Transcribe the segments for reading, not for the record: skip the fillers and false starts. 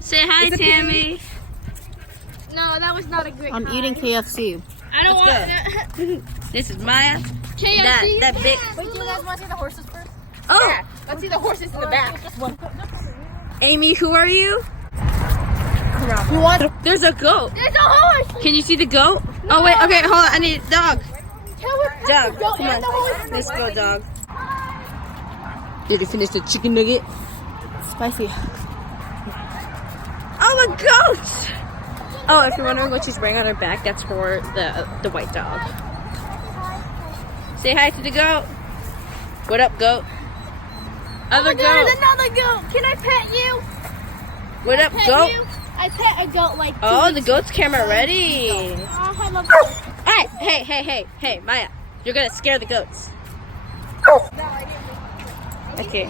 Say hi, Tammy. No, that was not a great I'm hi. eating KFC. I don't want that. This is Maya. KFC. That big. Wait, do you guys want to see the horses first? Oh, Yeah, let's see the horses in the back. Amy, who are you? What? There's a goat. There's a horse. Can you see the goat? Oh wait, okay, hold on. I need a dog. Dog, Go come and the on. horse. Let's go, dog. You can finish the chicken nugget. Spicy. Oh, a goat! Oh, if you're wondering what she's wearing on her back, that's for the white dog. Say hi to the goat. What up, goat? Other goat. There's another goat. Can I pet you? What up, Pet goat? you? I pet a goat like. Oh, the goat's camera ready. Oh, I love goats. Hey, Maya. You're gonna scare the goats. Okay.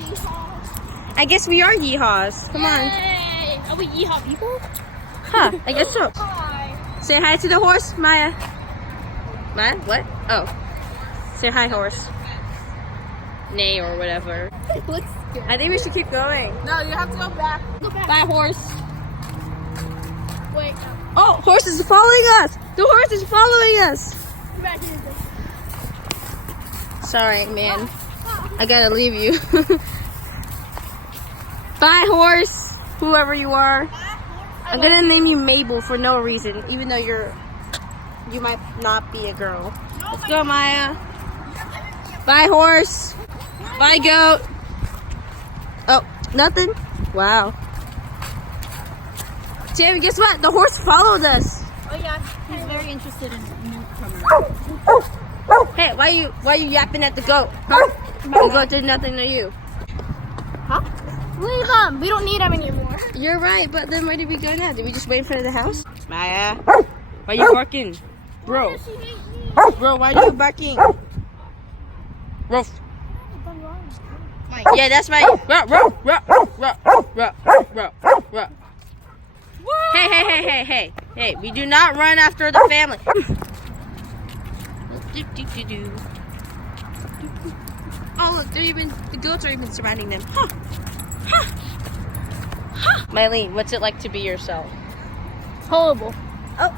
I guess we are yeehaws. Come on. Yay. Are we yeehaw people? Huh, I guess so. Hi. Say hi to the horse, Maya. Maya? What? Oh. Say hi, horse. Nay or whatever. Looks good. I think we should keep going. No, you have to go back. Go back. Bye, horse. Wait. Oh, horse is following us. The horse is following us. Go back here. Sorry, man. I gotta leave you. Bye, horse. Whoever you are. I'm gonna name you Mabel for no reason, even though you might not be a girl. Let's go, Maya. Bye, horse. Bye, goat. Oh, nothing? Wow. Jamie, guess what? The horse followed us. Oh yeah, he's very interested in newcomers. Hey, why you yapping at the goat? Huh? The goat did nothing to you. Huh? Leave them. We don't need them anymore. You're right, but then where did we go now? Did we just wait in front of the house? Maya, why are you barking? Bro, She hates me. bro, why are you barking? Ruff. Yeah, that's my ruff, ruff, ruff, ruff, ruff, ruff, ruff. Hey, we do not run after the family. Oh, look, the goats are even surrounding them. Huh. Mylene, what's it like to be yourself? Horrible. Oh,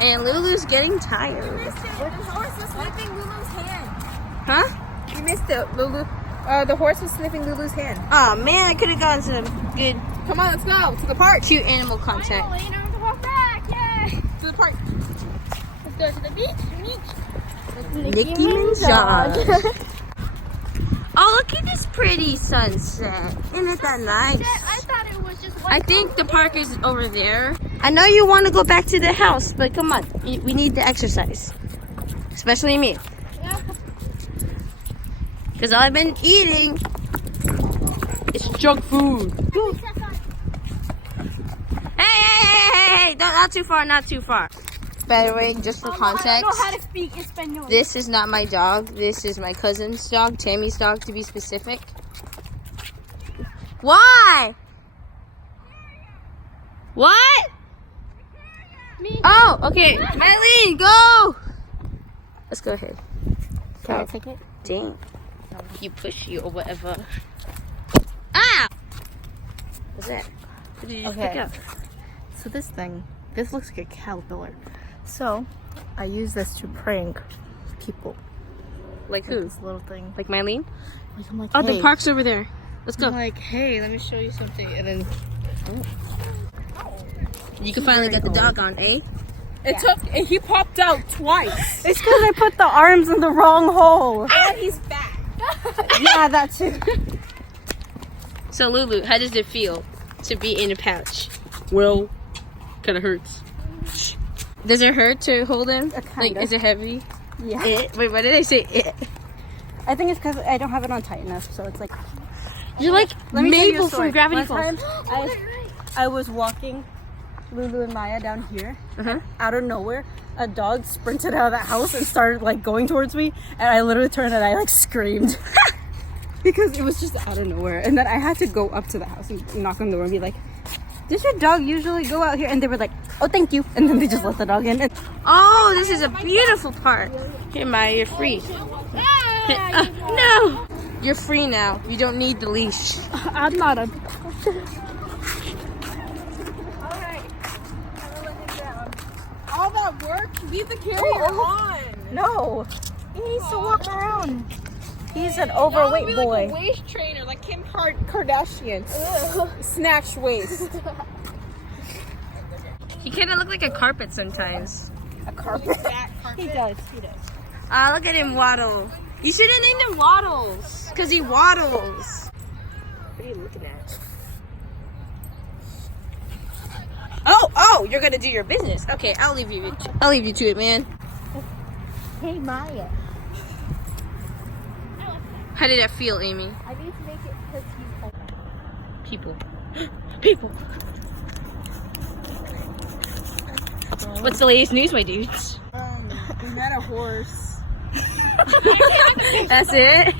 and Lulu's getting tired. The horse was sniffing Lulu's hand. Huh? You missed it, Lulu. The horse was sniffing Lulu's hand. Oh man, I could have gotten some good, Come on, let's go to the park. cute animal content. I know, you don't have to walk back. Yay. To the park. Let's go to the beach. Nicki Minaj. Oh, look at this pretty sunset. Isn't it that nice? I thought it was just one. I think the park is over there. I know you want to go back to the house, but come on. We need to exercise. Especially me. Because all I've been eating is junk food. Hey, not too far, not too far. By the way, just for I context, don't know how to speak Espanol. this is not my dog. This is my cousin's dog, Tammy's dog to be specific. Why? What? Me. Oh, okay. Eileen, go! Let's go ahead. Can I take it? Dang. You push you or whatever. Ah! What's that? What did you just pick Okay. up? So this looks like a caterpillar. So I use this to prank people. Like Like who? this little thing. Like Mylene? Like I'm like, Oh, hey. the park's over there. Let's go. I'm like, hey, let me show you something, and then You can finally get the dog on, eh? he popped out twice. It's because I put the arms in the wrong hole. Ah! And he's fat. Yeah, that too. So Lulu, how does it feel to be in a pouch? Well, kind of hurts. Does it hurt to hold him? Like, Kinda. is it heavy? Yeah. Wait, what did I say? I think it's because I don't have it on tight enough, so it's like. You're like Let me tell you a Mabel story. from Gravity One Falls. time, I was walking Lulu and Maya down here. Uh-huh. Out of nowhere, a dog sprinted out of the house and started like going towards me, and I literally turned and I like screamed because it was just out of nowhere. And then I had to go up to the house and knock on the door and be like, "Does your dog usually go out here?" And they were like, "Oh, thank you." And then they just let the dog in. Oh, this is a beautiful park. Here, Maya, you're free. Ah, No! You're free now. You don't need the leash. I'm not a. All that work, leave the carrier on. No. He needs to walk around. He's an overweight Be boy. like a waist trainer, like Kim Kardashian. Snatch waist. He kind of look like a carpet sometimes. A carpet. He does. Ah, look at him waddle. You should have named him Waddles, cause he waddles. What are you looking at? Oh, you're gonna do your business. Okay, I'll leave you to it, man. Hey, Maya. How did that feel, Amy? I need to make it because he's like. People. What's the latest news, my dudes? We met a horse. That's it?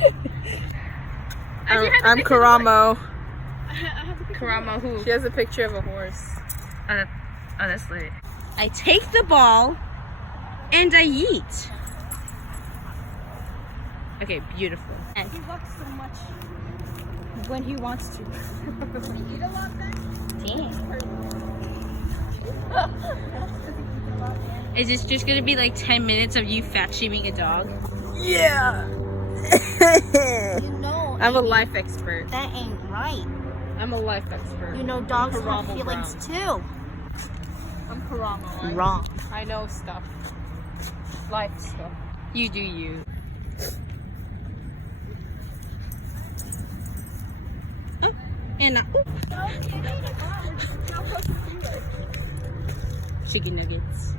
I'm Karamo. Karama who? She has a picture of a horse. Oh, that's lit. I take the ball and I eat. Okay, beautiful. He walks so much when he wants to. Eat a lot then? Is this just gonna be like 10 minutes of you fat shaming a dog? Yeah. You know, I'm a life expert. that ain't right. I'm a life expert. You know, dogs have Karamo feelings Brown. too. I'm Karamo. Wrong. I know stuff. Life stuff. You do you. And chicken nuggets.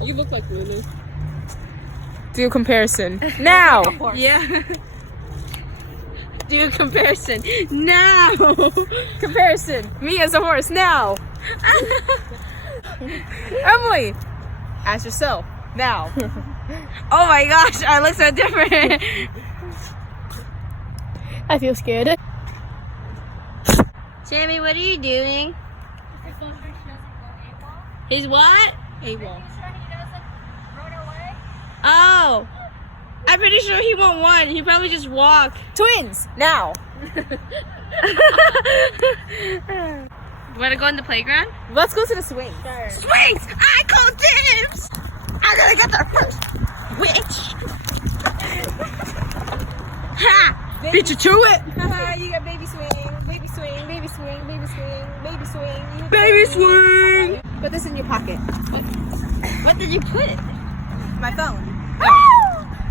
You look like Lulu. Do a comparison. Now! Yeah. Do a comparison. Now. Comparison. Me as a horse. Now! Emily! As yourself. Now. Oh my gosh, I look so different. I feel scared. Sammy, what are you doing? He's what? AWOL. Oh. I'm pretty sure he won't run. He probably just walk. Twins! Now! Want to go in the playground? Let's go to the swing. Swings! I call dibs! I'm gonna get there first. Witch! Ha! Beat you to it! Haha, you got baby swing, baby swing, baby swing, baby swing, baby swing. Baby swing! Put this in your pocket. What did you put it? My phone.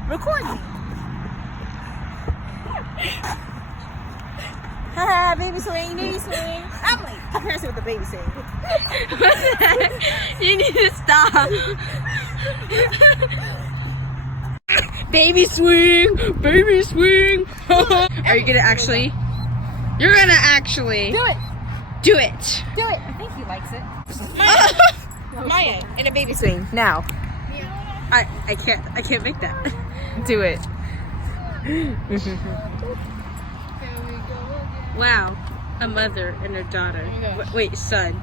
Record me. Haha, baby swing, baby swing. Emily, comparison with the baby swing. You need to stop. Baby swing, baby swing. Are you gonna actually? You're gonna actually Do it. do it. Do it. I think he likes it. Maya, in a baby swing. Now. I can't make that. Do it. Wow, a mother and her daughter. Wait, son.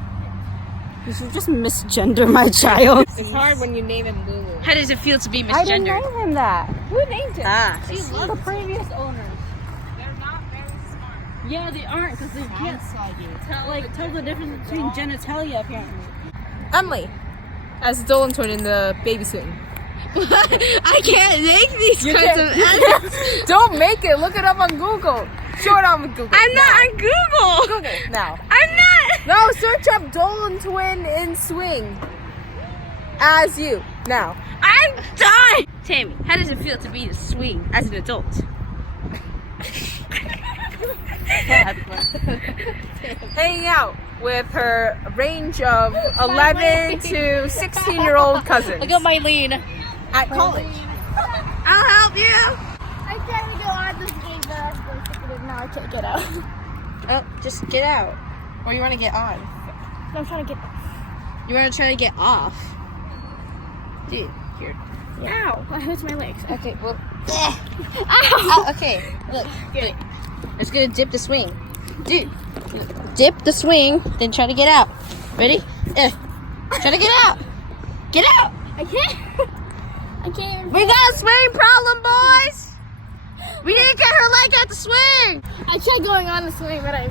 You should just misgender my child. It's hard when you name him Lulu. How does it feel to be I didn't misgendered? name him that. Who named him? Ah, I She see. loves the previous owners. They're not very smart. Yeah, they aren't because they can't tell the difference between genitalia apparently. Emily, as Dolan twin in the baby swing. I can't make these kinds of edits. Don't make it. Look it up on Google. Show it on Google. I'm not on Google. Google now. I'm not. No, search up Dolan twin in swing. As you now. I'm done. Tammy, how does it feel to be a swing as an adult? Hanging out with her range of 11 to 16-year-old cousins. Look at my lean. At college. I'll help you. I tried to go on this game, but I was going to now I can't get out. Oh, just get out. Or you want to get on? No, I'm trying to get. You want to try to get off? Dude, here. Ow! That hurts my legs. Okay, well. Ow! Okay, look. Wait. I'm just gonna dip the swing. Dude, dip the swing, then try to get out. Ready? Try to get out. Get out! I can't. I can't. We got a swing problem, boys! We didn't get her leg at the swing. I tried going on the swing, but I.